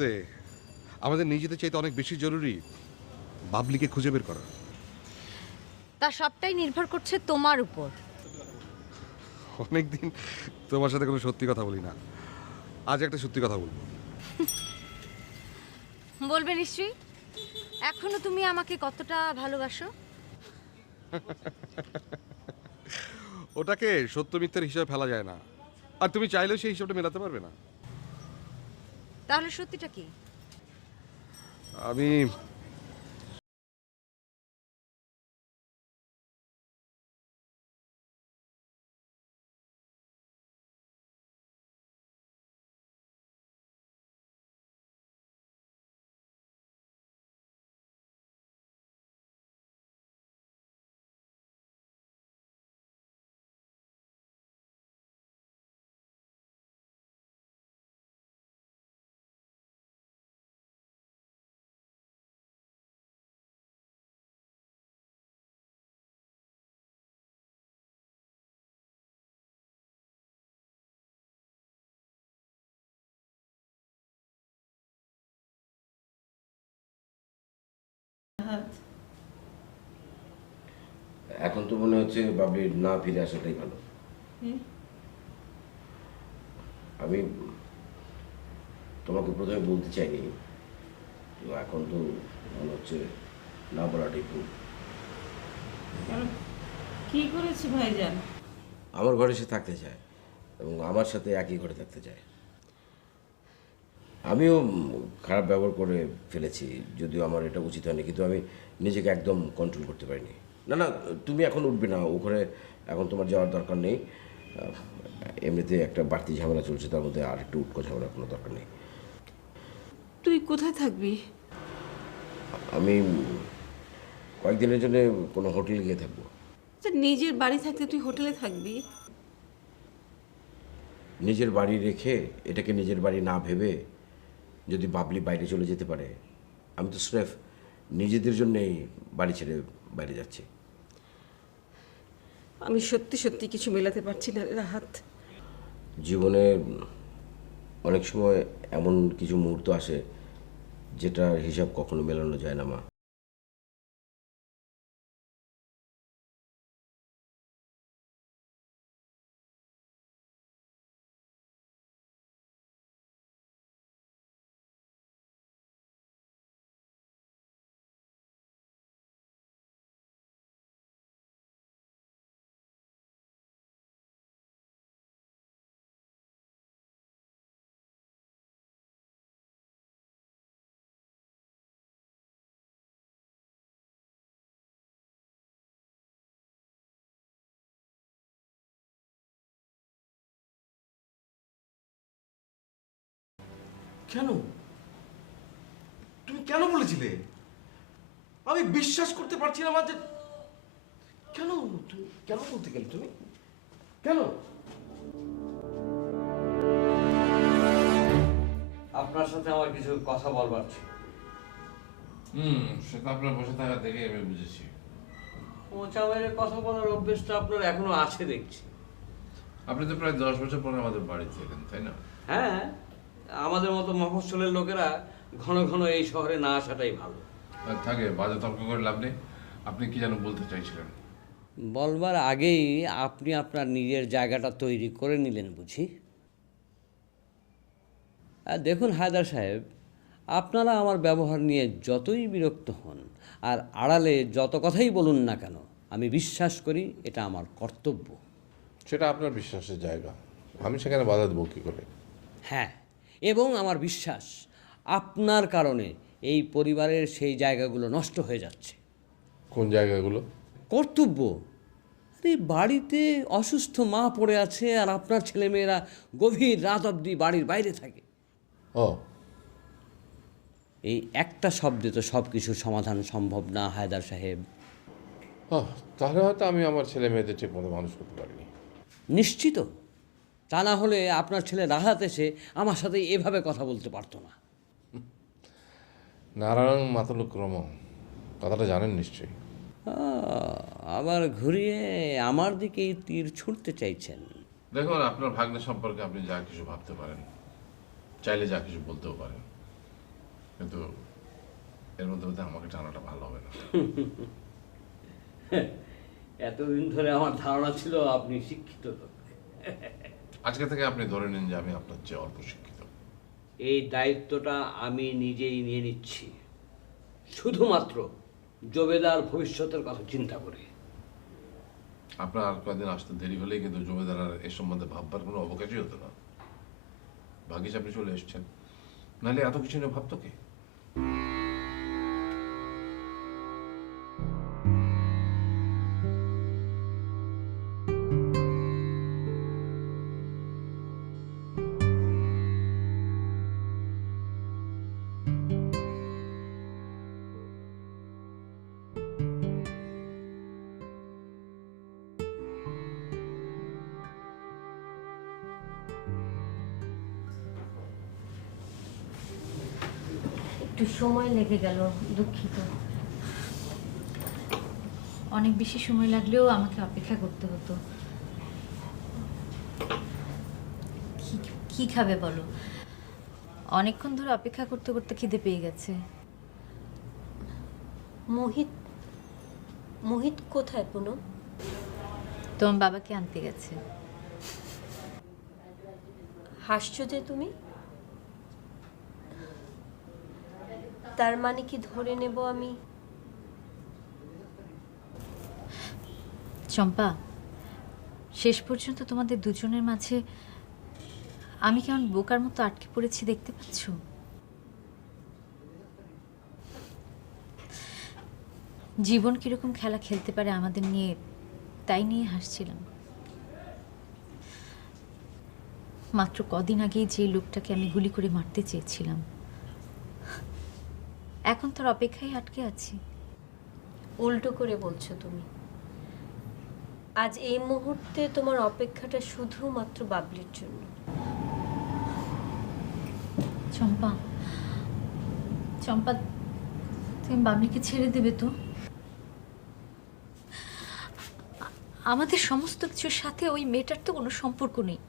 মুহূর্তে আমাদের নিজেদের চাইতে অনেক বেশি জরুরি বাবলিকে খুঁজে বের করা। তা সবটাই নির্ভর করছে তোমার উপর। অনেকদিন তোমার সাথে কোনো সত্যি কথা বলি না, আজ একটা সত্যি কথা বলবো। বলবে নিশ্চয়ই। এখনো তুমি আমাকে কতটা ভালোবাসো? ওটাকে সত্য মিথ্যার হিসাবে ফেলা যায় না, আর তুমি চাইলেও সেই হিসাবটা মেলাতে পারবে না। তাহলে সত্যিটা কি? আমি এখন তো মনে হচ্ছে বাবলির না ফিরে আসাটাই ভালো। আমি তোমাকে প্রথমে বলতে চাইনি, তো এখন তো মনে হচ্ছে না বলাটাই ভুল। কি করেছে ভাইজান? আমার ঘরে সে থাকতে চায় এবং আমার সাথে একই ঘরে থাকতে চায়। আমিও খারাপ ব্যবহার করে ফেলেছি, যদিও আমার এটা উচিত হয়নি, কিন্তু আমি নিজেকে একদম কন্ট্রোল করতে পারিনি। না না, তুমি এখন উঠবে না, ও ঘরে এখন তোমার যাওয়ার দরকার নেই। এমনিতে একটা বাড়তি ঝামেলা চলছে, তার মধ্যে আর একটু উটকো ঝামেলার কোনো দরকার নেই। তুই কোথায় থাকবি? আমি কয়েকদিনের জন্য কোনো হোটেলে গিয়ে থাকবো। নিজের বাড়ি থাকতে তুই হোটেলে থাকবি? নিজের বাড়ি রেখে এটাকে নিজের বাড়ি না ভেবে যদি বাবলি বাইরে চলে যেতে পারে, আমি তো স্রেফ নিজেদের জন্যেই বাড়ি ছেড়ে বাইরে যাচ্ছি। আমি সত্যি সত্যি কিছু মেলাতে পারছি না রে রাহাত। জীবনে অনেক সময় এমন কিছু মুহূর্ত আসে যেটার হিসাব কখনো মেলানো যায় না, মা। কেন? তুমি কেন বলেছিলে? আমি বিশ্বাস করতে পারছি না, যে কেন তুমি কেন বলতে গেলে? তুমি কেন? আপনার সাথে আমার কিছু কথা বলবার ছিল। সেটা আপনার বসে থাকা দেখে আমি বুঝেছি। মোচা মেরে কথা বলার অভ্যেসটা আপনার এখনো আছে দেখছি। আপনি তো প্রায় 10 বছর পরে আমাদের বাড়িতে এলেন, তাই না? হ্যাঁ, আমাদের মতো মফস্বলের লোকেরা ঘন ঘন এই শহরে না আসাটাই ভালো। আর থাকে বাজে তর্ক করে লাভ নেই। আপনি কি যেন বলতে চাইছিলেন? বলবার আগেই আপনি আপনার নিজের জায়গাটা তৈরি করে নিলেন বুঝি। আর দেখুন হায়দার সাহেব, আপনারা আমার ব্যবহার নিয়ে যতই বিরক্ত হন আর আড়ালে যত কথাই বলুন না কেন, আমি বিশ্বাস করি এটা আমার কর্তব্য। সেটা আপনার বিশ্বাসের জায়গা, আমি সেখানে বাধা দেবো কী করে? হ্যাঁ, এবং আমার বিশ্বাস আপনার কারণে এই পরিবারের সেই জায়গাগুলো নষ্ট হয়ে যাচ্ছে। কোন জায়গাগুলো? কর্তব্য। আরে বাড়িতে অসুস্থ মা পড়ে আছে আর আপনার ছেলেমেয়েরা গভীর রাত অবধি বাড়ির বাইরে থাকে। ও, এই একটা শব্দে তো সব কিছুর সমাধান সম্ভব না হায়দার সাহেব। তাহলে হয়তো আমি আমার ছেলে মেয়েদের ঠিক মতো মানুষ করতে পারিনি। নিশ্চিত। তা না হলে আপনার ছেলে রাহাত এসে আমার সাথে এভাবে কথা বলতে পারতো না। নারায়ণ মাতলুক্রম, কথাটা জানেন নিশ্চয়ই। আবার ঘুরিয়ে আমার দিকেই তীর ছুঁড়তে চাইছেন। দেখুন, আপনার ভাগ্নে সম্পর্কে আপনি যা কিছু ভাবতে পারেন, চাইলে যা কিছু বলতেও পারেন, কিন্তু এর মধ্যে মধ্যে আমাকে জানাটা ভালো হবে না। এতদিন ধরে আমার ধারণা ছিল আপনি শিক্ষিত লোক। আজকে থেকে আপনি ধরে নিন যে আমি আপনার চেয়ে অল্প শিক্ষিত। এই দায়িত্বটা আমি নিজেই নিয়ে নিচ্ছি, শুধুমাত্র জবেদার ভবিষ্যতের কথা চিন্তা করে। আপনার আর কয়েকদিন আসতে দেরি হলেই কিন্তু জমিদার আর এ সম্বন্ধে ভাববার কোনো অবকাশই হতো না। ভাগ্যিস আপনি চলে এসেছেন, নাহলে এত কিছু নিয়ে ভাবতো কে? একটু সময় লেগে গেল, দুঃখিত। অনেক বেশি সময় লাগলেও আমাকে অপেক্ষা করতে হতো। কি খাবে বলো? অনেকক্ষণ ধরে অপেক্ষা করতে করতে খিদে পেয়ে গেছে। মোহিত মোহিত কোথায় পুনম? তোমার বাবাকে আনতে গেছে। হাসছো যে তুমি? তার মানে কি ধরে নেব আমি? চম্পা, শেষ পর্যন্ত তোমাদের দুজনের মাঝে আমি কেমন বোকার মতো আটকে পড়েছি দেখতে পাচ্ছ? জীবন কিরকম খেলা খেলতে পারে আমাদের নিয়ে, তাই নিয়ে হাসছিলাম। মাত্র কদিন আগেই যে লোকটাকে আমি গুলি করে মারতে চেয়েছিলাম, এখন তার অপেক্ষায় আটকে আছি। উল্টো করে বলছো তুমি। আজ এই মুহূর্তে তোমার অপেক্ষাটা শুধুমাত্র বাবলির জন্য। চম্পা, চম্পা, তুমি বাবলিকে ছেড়ে দেবে তো? আমাদের সমস্ত কিছুর সাথে ওই মেয়েটার তো কোনো সম্পর্ক নেই।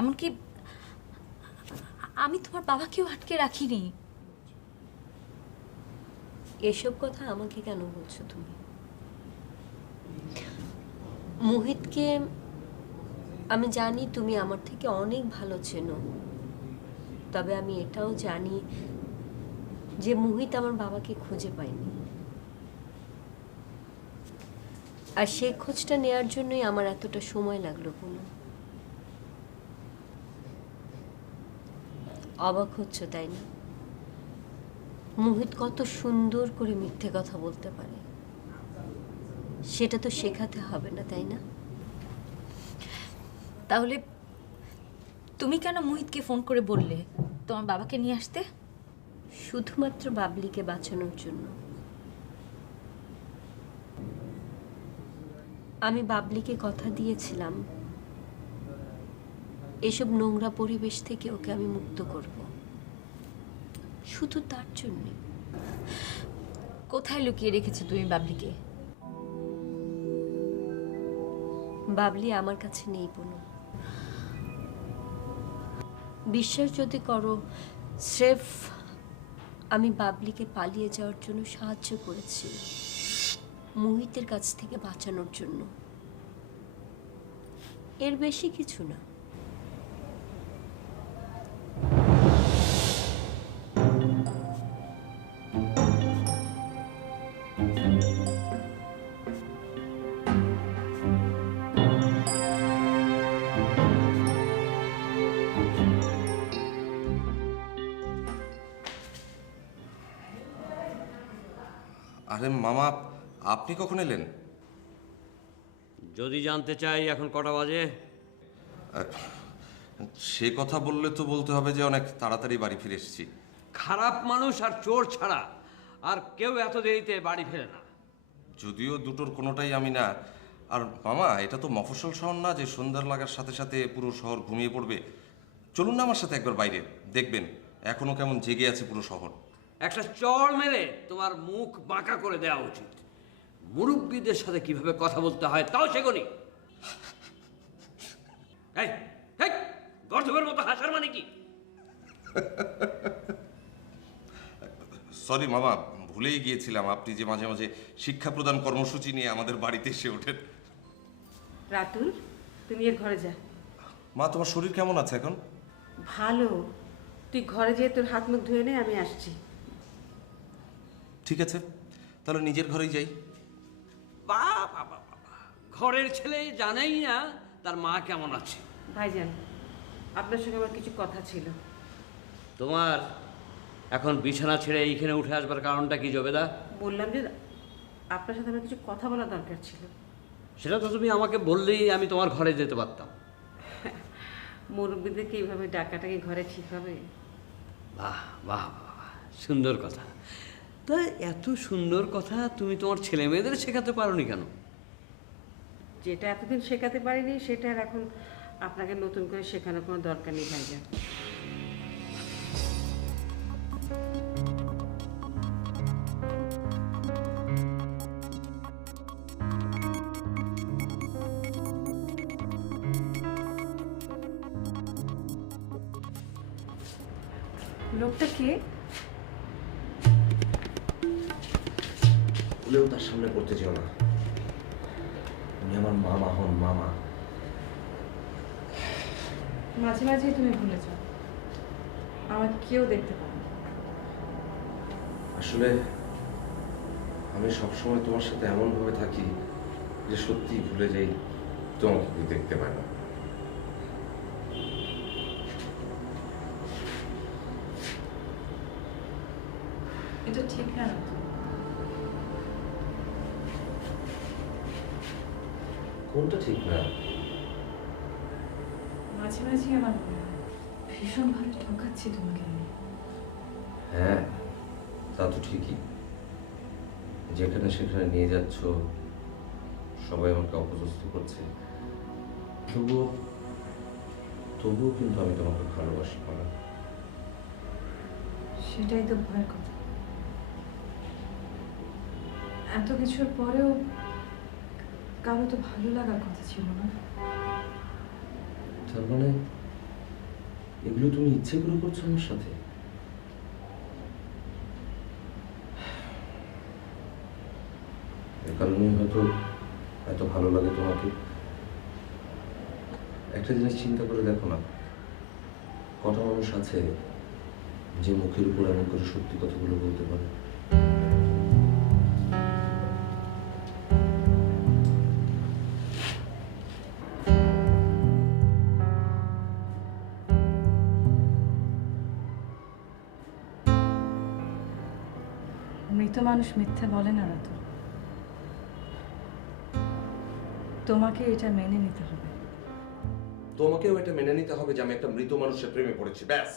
এমনকি আমি তোমার বাবাকেও আটকে রাখিনি। এসব কথা আমাকে কেন বলছো তুমি? মোহিতকে আমি জানি তুমি আমার থেকে অনেক ভালো চেনো, তবে আমি এটাও জানি যে মোহিত আমার বাবাকে খুঁজে পায়নি, আর সেই খোঁজটা নেয়ার জন্যই আমার এতটা সময় লাগলো। পুনঃ অবাক হচ্ছ তাই না? মোহিত কত সুন্দর করে মিথ্যে কথা বলতে পারে, সেটা তো শেখাতে হবে না, তাই না? তাহলে তুমি কেন মোহিতকে ফোন করে বললে তোমার বাবাকে নিয়ে আসতে? শুধুমাত্র বাবলিকে বাঁচানোর জন্য। আমি বাবলিকে কথা দিয়েছিলাম এসব নোংরা পরিবেশ থেকে ওকে আমি মুক্ত করব, শুধু তার জন্য। কোথায় লুকিয়ে রেখেছো তুমি বাবলিকে? বাবলি আমার কাছে নেই পুনঃ। বিশ্বাস যদি করো, স্রেফ আমি বাবলিকে পালিয়ে যাওয়ার জন্য সাহায্য করেছি, মোহিতের কাছ থেকে বাঁচানোর জন্য, এর বেশি কিছু না। আরে মামা, আপনি কখন এলেন? যদি জানতে চাই এখন কটা বাজে? সে কথা বললে তো বলতে হবে যে অনেক তাড়াতাড়ি বাড়ি ফিরে এসেছি। খারাপ মানুষ আর চোর ছাড়া আর কেউ এত দেরিতে বাড়ি ফেরে না। যদিও দুটোর কোনোটাই আমি না। আর মামা, এটা তো মফস্বল শহর না যে সন্ধ্যার লাগার সাথে সাথে পুরো শহর ঘুমিয়ে পড়বে। চলুন না আমার সাথে একবার বাইরে, দেখবেন এখনো কেমন জেগে আছে পুরো শহর। একটা চড় মেরে তোমার মুখ বাঁকা করে দেওয়া উচিত। মুরব্বীদের সাথে কিভাবে কথা বলতে হয় তাও শেখনি। এই গর্ধবের মতো হাসার মানে কি? সরি মামা, ভুলেই গিয়েছিলাম আপনি যে মাঝে মাঝে শিক্ষা প্রদান কর্মসূচি নিয়ে আমাদের বাড়িতে এসে ওঠেন। রাতুল, তুমি এর ঘরে যা। মা, তোমার শরীর কেমন আছে এখন? ভালো, তুই ঘরে যেয়ে তোর হাত মুখ ধুয়ে নে, আমি আসছি। ঠিক আছে, তাহলে নিজের ঘরেই যাই। বাবা, ঘরের ছেলে জানেই না তার মা কেমন আছে। ভাইজান, আপনার সঙ্গে আমার কিছু কথা ছিল। তোমার এখন বিছানা ছেড়ে এইখানে উঠে আসবার কারণটা কি জবেদা? বললাম যে আপনার সাথে আমার কিছু কথা বলা দরকার ছিল। সেটা তো তুমি আমাকে বললেই আমি তোমার ঘরে যেতে পারতাম। মুরব্বীদেরকে এইভাবে ডাকাটা কি ঘরে ঠিক হবে? বাহ বাহ বাহ, সুন্দর কথা। তা এত সুন্দর কথা তুমি তোমার ছেলে মেয়েদের শেখাতে পারোনি কেন? যেটা এতদিন শেখাতে পারিনি সেটা আর এখন আপনাকে নতুন করে শেখানোর কোনো দরকার নেই ভাইজান। লোকটা কে? ভুলেও তার সামনে পড়তে যেও না। উনি আমার মামা হন, মামা। মাঝে মাঝেই তুমি ভুলে যাও, আমার কেউ দেখতে পাবে না। আসলে আমি সবসময় তোমার সাথে এমনভাবে থাকি যে সত্যি ভুলে যাই তোমাকে কেউ দেখতে পায় না। এটা ঠিক না তো। কোনটা ঠিক না? মাঝে মাঝে আমার মনে হয় ভীষণভাবে ঠকাচ্ছি তোমাকে আমি। হ্যাঁ, তা তো ঠিকই। যেখানে সেখানে নিয়ে যাচ্ছ, সবাই আমাকে অপদস্থ করছে, তবুও কিন্তু আমি তোমাকে ভালোবাসি না। সেটাই তো ভয়ের কথা। এত কিছুর পরেও কারো তো ভালো লাগার কথা ছিল না। তার মানে এগুলো তুমি ইচ্ছে করে করছো আমার সাথে? এ কারণেই হয়তো এত ভালো লাগে তোমাকে। একটা জিনিস চিন্তা করে দেখো না, কত মানুষ আছে যে মুখের উপর এমন করে সত্যি কথাগুলো বলতে পারে। মৃত মানুষ মিথ্যে বলে না রাতুল। তোমাকে এটা মেনে নিতে হবে। তোমাকেও এটা মেনে নিতে হবে যে আমি একটা মৃত মানুষের প্রেমে পড়েছি, ব্যাস।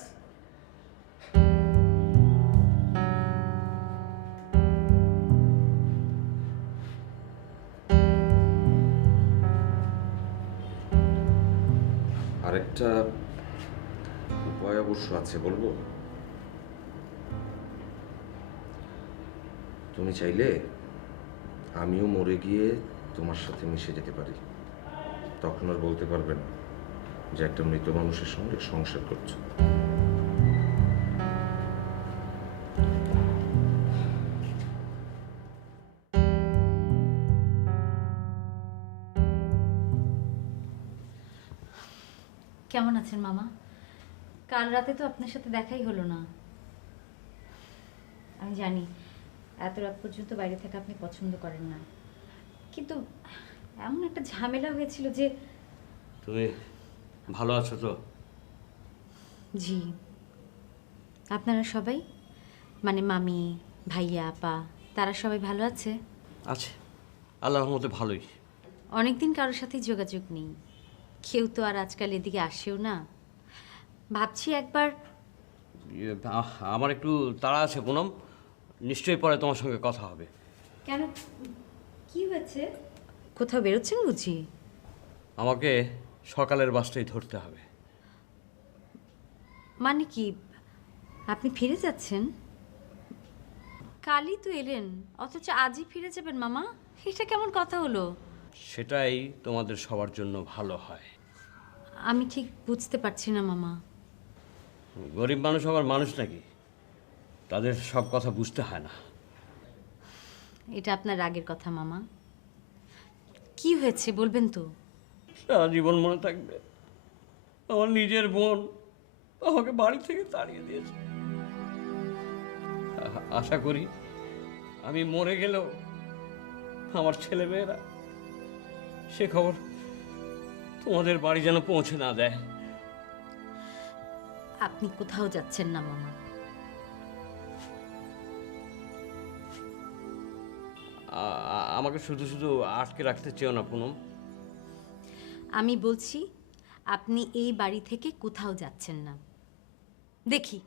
আরেকটা উপায় অবশ্য আছে, বলবো? তুমি চাইলে আমিও মরে গিয়ে তোমার সাথে মিশে যেতে পারি। তখন আর বলতে পারবে না যে একটা মৃত মানুষের সঙ্গে সংসার করছো। কেমন আছেন মামা? কাল রাতে তো আপনার সাথে দেখাই হলো না। আমি জানি এত রাত পর্যন্ত বাইরে থাকা আপনি পছন্দ করেন না, কিন্তু এমন একটা ঝামেলা হয়েছিল যে। তুমি ভালো আছো তো? জি। আপনারা সবাই, মানে মামি, ভাইয়া, আপা, তারা সবাই ভালো আছে? আছে, আল্লাহর রহমতে ভালোই। অনেকদিন কারোর সাথেই যোগাযোগ নেই, কেউ তো আর আজকাল এদিকে আসেও না। ভাবছি একবার। আমার একটু তাড়া আছে পুনম, নিশ্চয়ই পরে তোমার সঙ্গে কথা হবে। কেন, কি হয়েছে? কোথাও বেরোচ্ছেন বুঝি? আমাকে সকালের বাসটাই ধরতে হবে। মানে কি, আপনি ফিরে যাচ্ছেন? কালই তো এলেন, অথচ আজই ফিরে যাবেন মামা? এটা কেমন কথা হলো? সেটাই তোমাদের সবার জন্য ভালো হয়। আমি ঠিক বুঝতে পারছি না মামা। গরিব মানুষ আবার মানুষ নাকি? তাদের সব কথা বুঝতে হয় না। এটা আপনার রাগের কথা মামা। কি হয়েছে বলবেন তো? সারা জীবন মনে থাকবে, আমার নিজের বোন আমাকে বাড়ি থেকে তাড়িয়ে দিয়েছে। আশা করি আমি মরে গেলেও আমার ছেলেমেয়েরা সে খবর তোমাদের বাড়ি যেন পৌঁছে না দেয়। আপনি কোথাও যাচ্ছেন না মামা। আমাকে শুধু শুধু আটকে রাখতে চেও না পুনম। আমি বলছি আপনি এই বাড়ি থেকে কোথাও যাচ্ছেন না। দেখি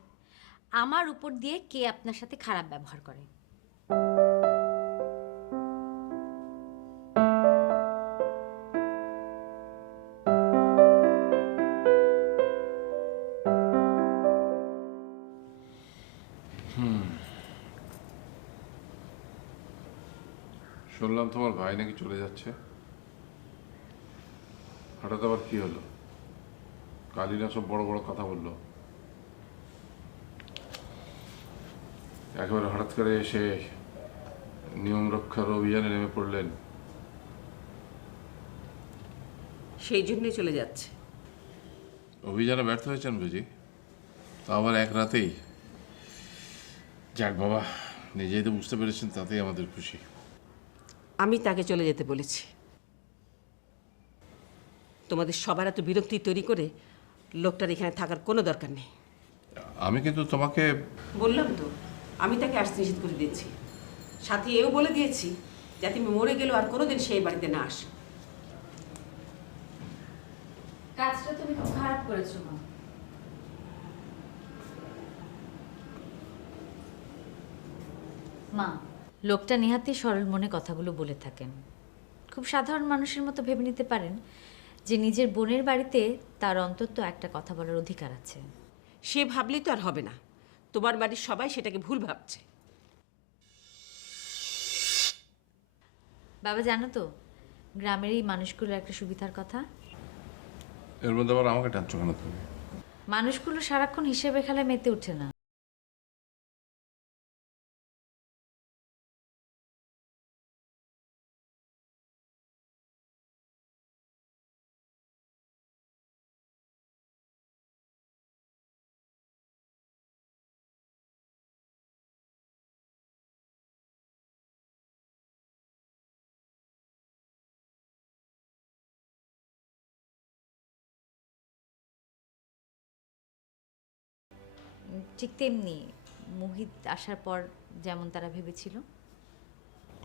আমার উপর দিয়ে কে আপনার সাথে খারাপ ব্যবহার করে। শুনলাম তোমার ভাই নাকি চলে যাচ্ছে, হঠাৎ আবার কি হলো? কালিনা সব বড় বড় কথা বললো, একেবারে হঠাৎ করে এসে নিয়ম রক্ষার অভিযানে নেমে পড়লেন। সেই জন্যই চলে যাচ্ছে। অভিযানে ব্যর্থ হয়েছেন বুঝি? তা আবার এক রাতেই? যাক বাবা, নিজেই তো বুঝতে পেরেছেন, তাতেই আমাদের খুশি। আমি তাকে চলে যেতে বলেছি। তোমাদের সবার এত বিরক্তি তৈরি করে লোকটার এখানে থাকার কোনো দরকার নেই। আমি কিন্তু তোমাকে বললাম তো, আমি তাকে আসতে নিষেধ করে দিয়েছি। সাথে এও বলে দিয়েছি যাতে আমি মরে গেলেও আর কোনোদিন সেই বাড়িতে না আসে। কাজটা তুমি খুব খারাপ করেছো মা। মা, লোকটা নেহাতই সরল মনে কথাগুলো বলে থাকেন। খুব সাধারণ মানুষের মতো ভেবে নিতে পারেন যে নিজের বোনের বাড়িতে তার অন্তত একটা কথা বলার অধিকার আছে। সে ভাবলেই তো আর হবে না। তোমার বাড়ির সবাই সেটাকে ভুল ভাবছে। বাবা জানো তো, গ্রামের এই মানুষগুলোর একটা সুবিধার কথা। এর মধ্যে আবার আমাকে টানছো কেন তুমি? মানুষগুলো সারাক্ষণ হিসেবে খেলায় মেতে ওঠে না। ঠিক তেমনি মোহিত আসার পর যেমন তারা ভেবেছিল।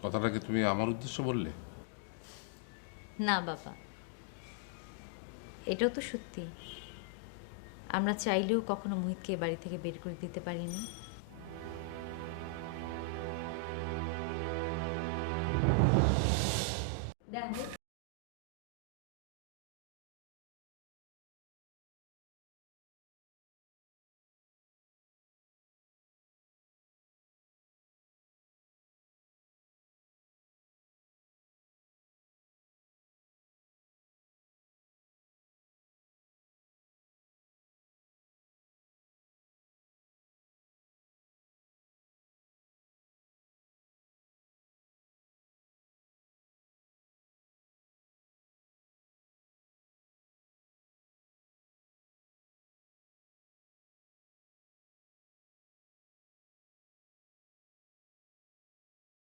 কথাটা কি তুমি আমার উদ্দেশ্য বললে? না বাবা, এটাও তো সত্যি। আমরা চাইলেও কখনো মোহিতকে এ বাড়ি থেকে বের করে দিতে পারিনি।